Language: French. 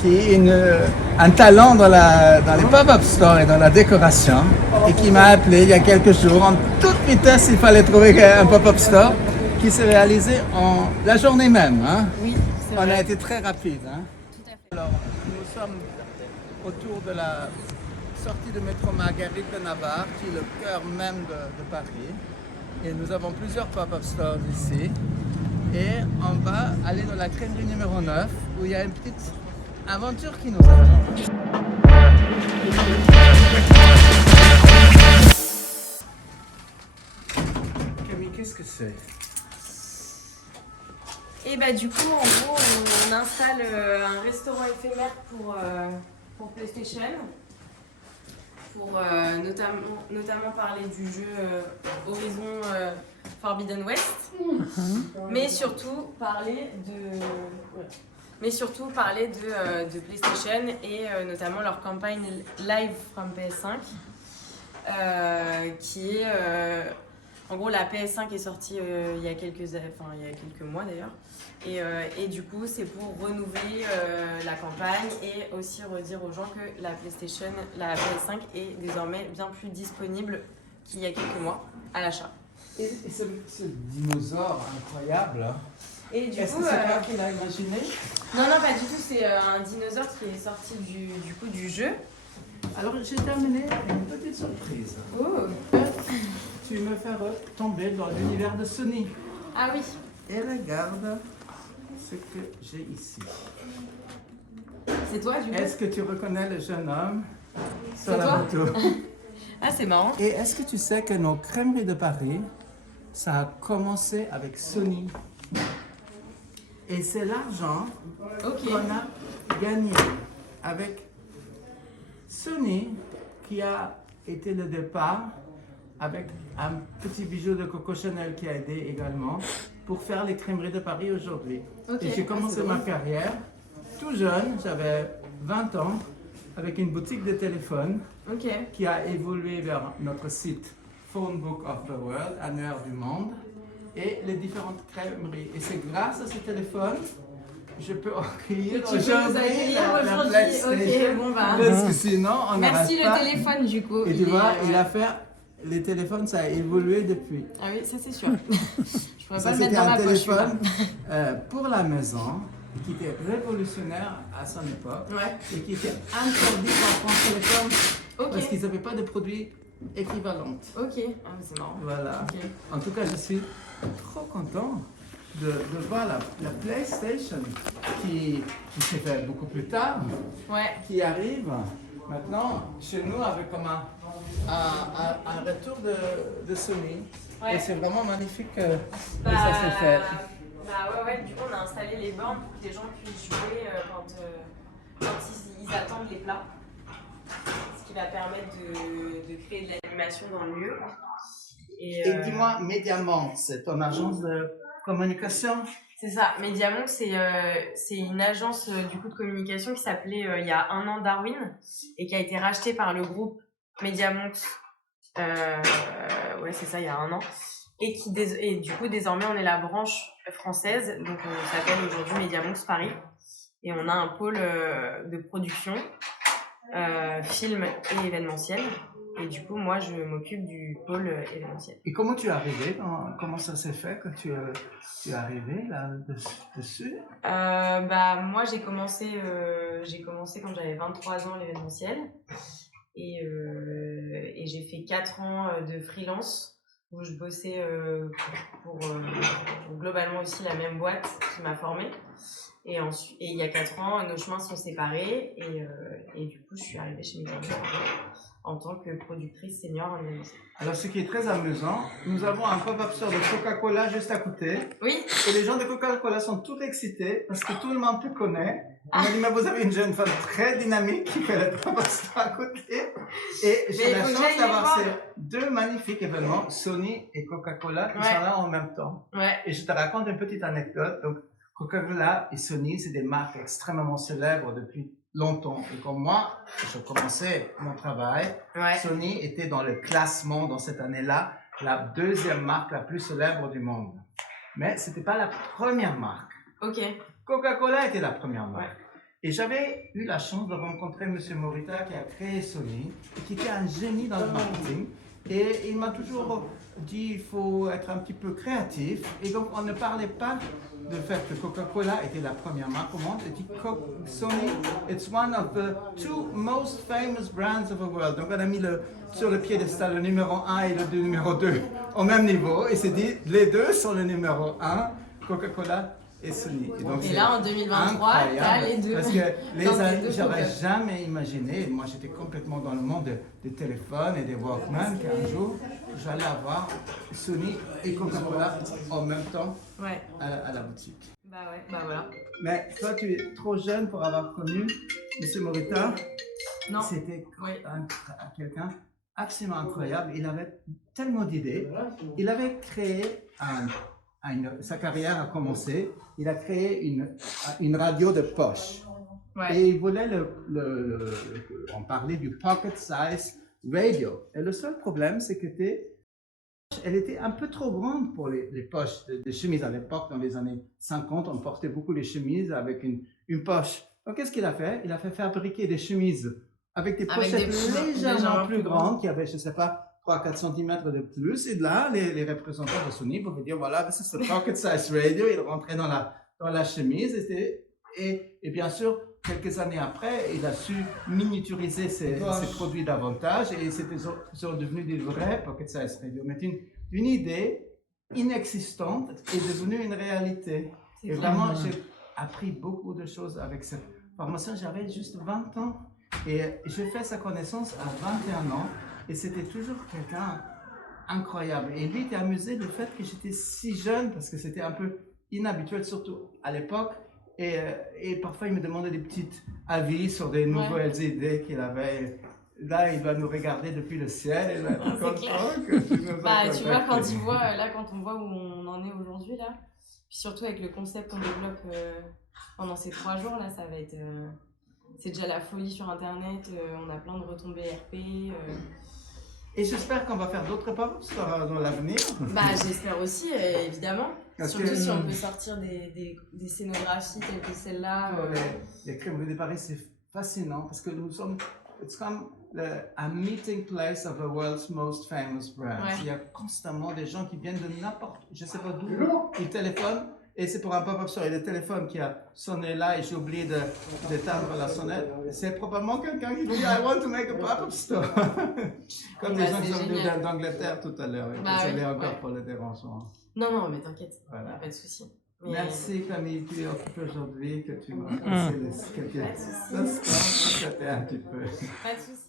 qui est un talent dans les pop-up stores et dans la décoration, et qui m'a appelé il y a quelques jours. En toute vitesse, il fallait trouver un pop-up store qui s'est réalisé en la journée même. Hein. Oui, c'est On vrai. a été très rapide. Hein. Tout à fait. Alors, nous sommes autour de la sortie de métro Marguerite de Navarre, qui est le cœur même de Paris. Et nous avons plusieurs pop-up stores ici. Et on va aller dans la crèmerie numéro 9, où il y a une petite aventure qui nous attend. Camille, qu'est-ce que c'est? Et bah du coup, en gros, on installe un restaurant éphémère pour PlayStation, pour notamment parler du jeu Horizon Forbidden West, mais surtout parler de PlayStation et notamment leur campagne Live from PS5, qui est en gros la PS5 est sortie il y a quelques mois d'ailleurs. Et du coup, c'est pour renouveler la campagne et aussi redire aux gens que la PS5 est désormais bien plus disponible qu'il y a quelques mois à l'achat. Et ce dinosaure incroyable, Et du est-ce coup, que c'est toi qui l'as imaginé? non, pas du tout, c'est un dinosaure qui est sorti du jeu. Alors j'ai terminé une petite surprise. Oh. Tu me fais tomber dans l'univers de Sony. Ah oui. Et regarde ce que j'ai ici. C'est toi du coup? Est-ce que tu reconnais le jeune homme sur C'est la toi? photo? Ah, c'est marrant. Et est-ce que tu sais que nos crèmeries de Paris, ça a commencé avec Sony? Et c'est l'argent qu'on a gagné avec Sony qui a été le départ avec un petit bijou de Coco Chanel qui a aidé également pour faire les crèmeries de Paris aujourd'hui. Et j'ai commencé ma carrière tout jeune, j'avais 20 ans, avec une boutique de téléphone qui a évolué vers notre site Phone Book of the World, annuaire du monde, et les différentes crèmeries. Et c'est grâce à ce téléphone je peux accueillir aujourd'hui la PlayStation. Ok, bon bah. Parce que sinon, on n'arrête pas. Merci le téléphone du coup. Et tu vois, il a fait. Les téléphones, ça a évolué depuis. Ah oui, ça c'est sûr. Je pourrais pas Ça, le mettre c'était dans un ma poche. téléphone pour la maison qui était révolutionnaire à son époque et qui était interdit par France Télécom parce qu'ils n'avaient pas de produits équivalents. Ok, ah, c'est marrant. Voilà. Okay. En tout cas, je suis trop content de voir la PlayStation qui s'est fait beaucoup plus tard, qui arrive maintenant chez nous avec comme un retour de Sony. Et c'est vraiment magnifique que ça s'est fait. Du coup on a installé les bornes pour que les gens puissent jouer quand ils attendent les plats. Ce qui va permettre de créer de l'animation dans le lieu. Et dis-moi, Mediamond, c'est ton agence de communication? C'est ça, Mediamond, c'est une agence du coup de communication qui s'appelait il y a 1 an Darwin et qui a été rachetée par le groupe Mediamond. C'est ça, il y a 1 an. Et du coup, désormais, on est la branche française, donc on s'appelle aujourd'hui Mediamond Paris. Et on a un pôle de production, film et événementiel. Et du coup, moi, je m'occupe du pôle événementiel. Et comment tu es arrivé? Comment ça s'est fait que tu es arrivé là-dessus? Moi, j'ai commencé quand j'avais 23 ans l'événementiel. Et j'ai fait 4 ans de freelance où je bossais pour globalement aussi la même boîte qui m'a formée. Et il y a 4 ans, nos chemins sont séparés et du coup, je suis arrivée chez Mediamond en tant que productrice senior en événementiel. Alors, ce qui est très amusant, nous avons un pop-up store de Coca-Cola juste à côté. Oui. Et les gens de Coca-Cola sont tous excités parce que tout le monde te connaît. On m'a dit, mais vous avez une jeune femme très dynamique qui fait le pop-up store à côté. Et j'ai la chance d'avoir ces 2 magnifiques événements, Sony et Coca-Cola, qui sont là en même temps. Et je te raconte une petite anecdote. Donc, Coca-Cola et Sony, c'est des marques extrêmement célèbres depuis longtemps. Et comme moi, je commençais mon travail, Sony était dans le classement dans cette année-là, la 2e marque la plus célèbre du monde. Mais c'était pas la première marque. Coca-Cola était la première marque. Et j'avais eu la chance de rencontrer M. Morita qui a créé Sony, et qui était un génie dans le marketing. Et il m'a toujours dit il faut être un petit peu créatif. Et donc on ne parlait pas du fait que Coca-Cola était la première marque au monde. Il dit Sony, it's one of the two most famous brands of the world. Donc on a mis sur le piédestal le numéro 1 et le numéro 2 au même niveau. Et c'est dit les deux sont le numéro 1, Coca-Cola et Sony. Donc, et là en 2023, tu as les deux. Parce que j'aurais jamais imaginé, moi j'étais complètement dans le monde des téléphones et des Walkman, qu'un jour j'allais avoir Sony et Coca-Cola en même temps à la boutique. Bah ouais, bah voilà. Mais toi tu es trop jeune pour avoir connu M. Morita. Non. C'était quelqu'un absolument incroyable. Il avait tellement d'idées. Il avait créé sa carrière a commencé, il a créé une radio de poche. Et il voulait on parlait du pocket size radio. Et le seul problème, c'est elle était un peu trop grande pour les poches de chemises. À l'époque, dans les années 50, on portait beaucoup les chemises avec une poche. Donc, qu'est-ce qu'il a fait? Il a fait fabriquer des chemises avec des pochettes légèrement plus grandes, qui avaient, je ne sais pas, 3-4 cm de plus, et là, les représentants de Sony pouvaient dire, voilà, c'est ce pocket size radio, il rentrait dans la chemise, et bien sûr, quelques années après, il a su miniaturiser ses produits davantage, et sont devenus des vrais pocket size radio. Mais une idée inexistante est devenue une réalité. Et vraiment, j'ai appris beaucoup de choses avec cette formation. J'avais juste 20 ans, et j'ai fait sa connaissance à 21 ans, et c'était toujours quelqu'un incroyable. Et lui était amusé du fait que j'étais si jeune, parce que c'était un peu inhabituel, surtout à l'époque. Et parfois, il me demandait des petits avis sur des nouvelles idées qu'il avait. Là, il va nous regarder depuis le ciel. Et il va être content que tu nous tu vois, quand on voit où on en est aujourd'hui, là, puis surtout avec le concept qu'on développe pendant ces 3 jours, là, ça va être... c'est déjà la folie sur Internet, on a plein de retombées RP. Et j'espère qu'on va faire d'autres pop-ups dans l'avenir. J'espère aussi, évidemment. Surtout si on peut sortir des scénographies telles que celle-là. Les crèmeries de Paris, c'est fascinant parce que nous sommes... It's comme a meeting place of the world's most famous brands. Il y a constamment des gens qui viennent de n'importe... Je ne sais pas d'où ils téléphonent. Et c'est pour un pop-up store. Et le téléphone qui a sonné là et j'ai oublié d'éteindre la sonnette. C'est probablement quelqu'un qui dit I want to make a pop-up store. Comme les gens qui sont venus d'Angleterre tout à l'heure. Désolé encore pour le dérangement. Non, mais t'inquiète. Voilà. Pas de souci. Merci Camille, tu es occupée aujourd'hui, que tu m'as passé quelques instants. C'était un petit peu. Pas de souci.